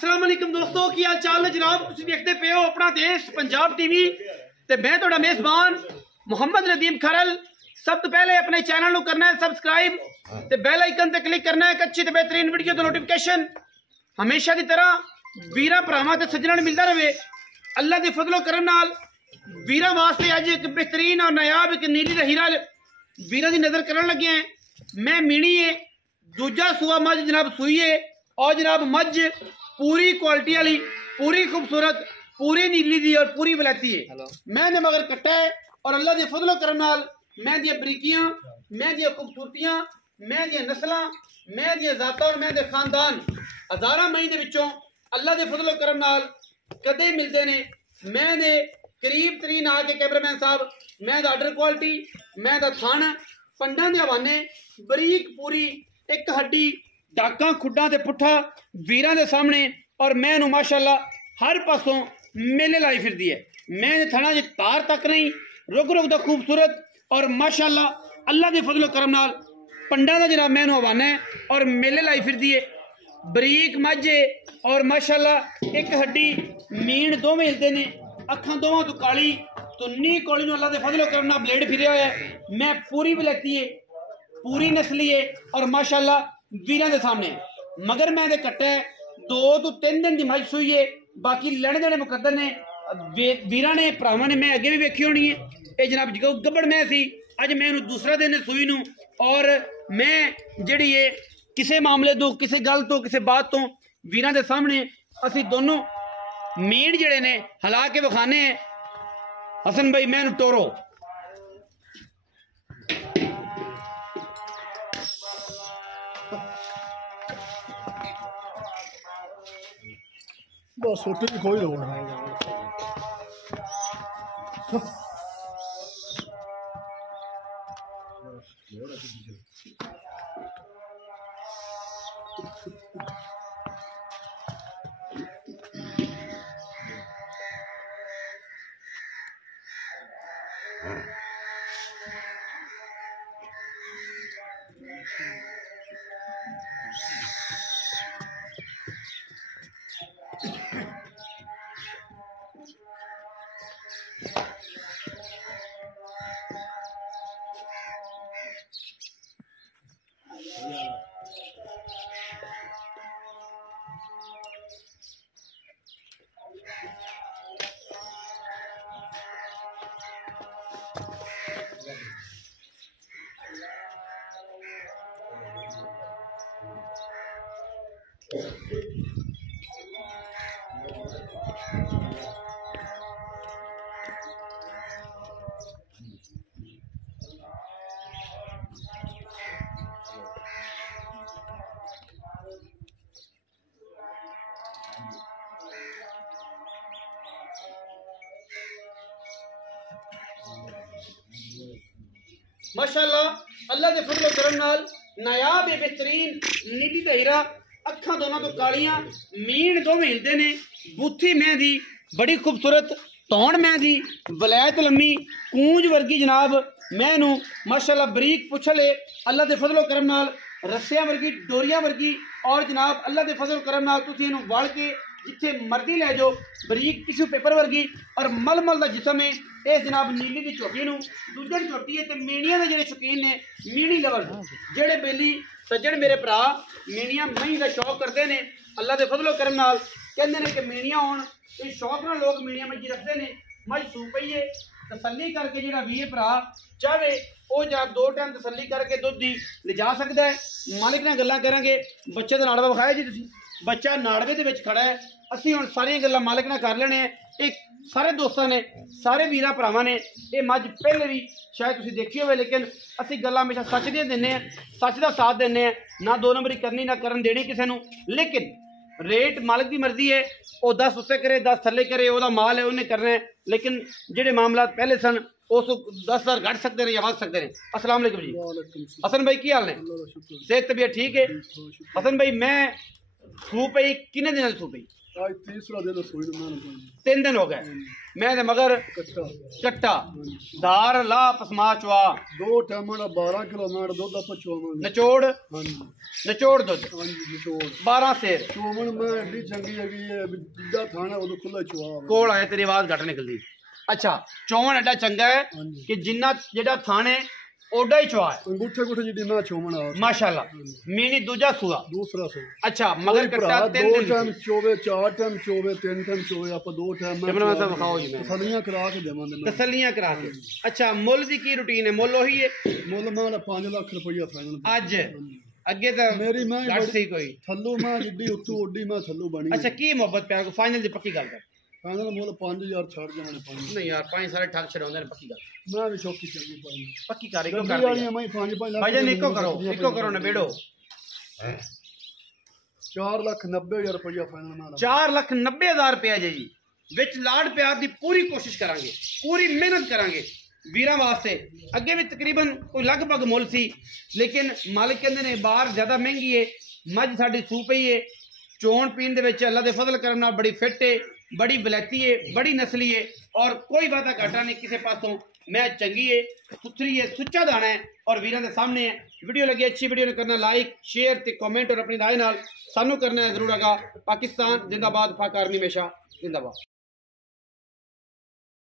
अस्सलाम वालेकुम दोस्तों, की हाल चाल है जनाब। तुम देखते पे हो अपना देश पंजाब टीवी ते मैं तुहाडा मेज़बान मुहम्मद नदीम खरल। सब तो पहले अपने चैनल को करना है सबसक्राइब ते बेल आइकन ते क्लिक करना है एक अच्छी ते बेहतरीन वीडियो तो नोटिफिकेशन हमेशा की तरह वीरा भरावां ते सज्जणां नूं मिलदा रहे। अल्लाह दे फजलो करम नाल वीरा वास्ते अज एक बेहतरीन और नायाब एक नीली दा हीरा वीरा दी नज़र करन लगे हैं। मैं मीणी है दूजा सूआ मझ जनाब सूई है और जनाब मझ पूरी क्वालिटी वाली, पूरी खूबसूरत, पूरी नीली दी और पूरी वलैती है। मैंने मगर कट्टा है और अल्लाह के फजलो करम नाल मैं दी बरीकियां, मैं दी खूबसूरतियां, मैं दी नस्लां, मैं दी ज़ातां और मैं दे खानदान हज़ारां मई दे विचों अल्लाह के फजलो करम नाल कदे मिलते ने। मैं दे करीब तरीन आके कैमरामैन साहब मैं दा आर्डर क्वालिटी, मैं दा थान पंडा दे हवाने बरीक पूरी एक हड्डी डाका खुड्डा ते पुट्ठा वीरां दे सामने और मैं माशाअल्लाह हर पासों मेले लाई फिरदी है। मैं थना च तार तक नहीं रुक रुक दा खूबसूरत और माशाअल्लाह अल्लाह के फजलो करम नाल पंडा दा जनाब मैं हवाना है और मेले लाई फिरदी है। बरीक मझ और माशाअल्लाह एक हड्डी मीण दोवें हिलदे ने, अखां दोवां तो काली तुन्नी कोली नूं अल्लाह के फजलो करम नाल ब्लेड फिरिया होया है। मैं पूरी वलैती है, पूरी नस्ली है और माशाअल्लाह वीरां दे सामने मगर मैं दे कट्टा 2 तो 3 दिन दी मझ सूई है। बाकी लैने देने मुकद्दर ने वीरां ने भरावां ने मैं अगे भी वेखी होनी है। ये जनाब गब्बड़ मैं सी अज मैं दूसरा दिन सूई नूं और मैं जिहड़ी है किसी मामले तो किसी गल तो किसी बात तो वीरां दे सामने असी दोनों मीण जिहड़े ने हिला के विखाने। हसन भाई मैं टोरो बस छोटे भी खोई दो माशाअल्लाह अल्लाह के फजलो करम नाल नायाब बेहतरीन नीली दा हीरा, अखां दोनों तो कालियां, मीण दोवें हिलदे ने, बूथी मैं दी बड़ी खूबसूरत, तौण मैं दी वलैत लम्मी, कूंज वर्गी जनाब मैं नूं माशाअल्लाह बरीक पुछले अल्लाह के फजलो करम नाल रस्सियां वर्गी डोरियां वर्गी और जनाब अल्लाह के फजलो करम नाल तुसीं इहनूं वल के जिथे मर्जी लै जाओ बरीक टिश्यू पेपर वर्गी और मलमल का जिसम है। इस जनाब नीली की झोटी नूं दूजे झोटी है तो मीणियां के जेडे शौकीन ने मीणी लवर जेडे बेली सज्जण मेरे भरा मीणियां मही का शौक करते हैं। अल्लाह के फजलो करम नाल कहते हैं कि मीणियां होण इस शौक नाल लोग मीणियां मझी रखते हैं। मझ सू पई है तसली करके जो वीर भरा चाहे वो जनाब 2 टाइम तसली करके दुध दी ले जा सकता है। मालिक नाल गल्लां करांगे। बच्चे का नाड़वा विखाया जी तुसीं, बच्चा नाड़वे दे विच खड़ा है। असीं हुण सारियां गल्लां मालिक नाल कर लेने एक सारे दोस्तों ने सारे वीरां भरावां ने ये मझ पहले भी शायद तुसीं देखी होवे लेकिन असीं गल्लां हमेशा सच दियां दिंदे हैं, सच दा साथ दिंदे हैं, ना 2 नंबरी करनी ना करन देनी किसी नूं। लेकिन रेट मालिक की मर्जी है, वो 10 उत्ते करे 10 थले करे वह माल है उन्हें करना है। लेकिन जेडे मामला पहले सन उस 10,000 घट सकते हैं या बढ़ सकते हैं। अस्सलाम वालेकुम जी। हसन भाई की हाल ने? सेहत तबीयत ठीक है? हसन भाई मैं सू पई किन्ने दिन सू पई? आज तीसरा दिन सोई ना 3 दिन हो गए। मैं ते मगर कट्टा कट्टा धार ला पसमा चवा 2 टाइम 12 किलो मैं दूध आप चोमन नचोड़ हाँ जी नचोड़ दूध निचोड़ 12 सेर चोमन में एडी चंगी हैगी है जिद्दा थाना उदो खुला चवा कोल आए तेरी आवाज घट निकलदी। अच्छा चौवन एडा चंगा है कि जिन्ना जेड़ा थाने ओडा ही चवा है अंगूठे गुठे जिदी मैं चोमन आ माशाल्लाह। मीनी दूजा सुआ दूसरा सो अच्छा मगर कट्टा 3 दिन 2 टाइम चोवे 4 टाइम चोवे 3 टाइम चोवे आप 2 टाइम मैं जमना साहब खाओ जी मैं तसलियां करा के देवांगे मैं तसलियां करा के। अच्छा मुल दी की रूटीन है? मुल वही है मुल मैं 5 लाख रुपया फाइनल आज अगे तो मेरी मैं घट सी कोई थल्लू मैं जिद्दी उत्तू ओडी मैं थल्लू बनी। अच्छा की मोहब्बत प्यार को फाइनल दी पक्की गल कर फाइनल मुल 5000 छड़ जाने पानी नहीं यार 5 सारे ठग छड़ाउंदे ने पक्की गल मैं भी चौकी चंगी पानी पक्की कर इको गड्डी कर वाली मैं 5 लाख भाईजान इको करो नबेड़ो 4,90,000 रुपया फाइनल में 4,90,000 रुपया जी विच लाड़ प्यार दी पूरी कोशिश करांगे पूरी मेहनत करांगे वीरां वास्ते। अगे भी तकरीबन कोई लगभग मुल सी लेकिन मालिक कहंदे ने बाहर ज्यादा महंगी है मझ साडी सू पई है चोण पीन दे विच अल्लाह दे फजल करम नाल बड़ी फिट है बड़ी बलैती है बड़ी नस्ली है और कोई वादा घाटा नहीं किसी पासों। मैं चंगी है सुथरी है सुच्चा दाना है और वीरां दे सामने है। वीडियो लगी अच्छी वीडियो ने करना लाइक शेयर ते कमेंट और अपनी राय नाल सानू करना है जरूर आगा। पाकिस्तान जिंदाबाद पाक आर्मी हमेशा जिंदाबाद।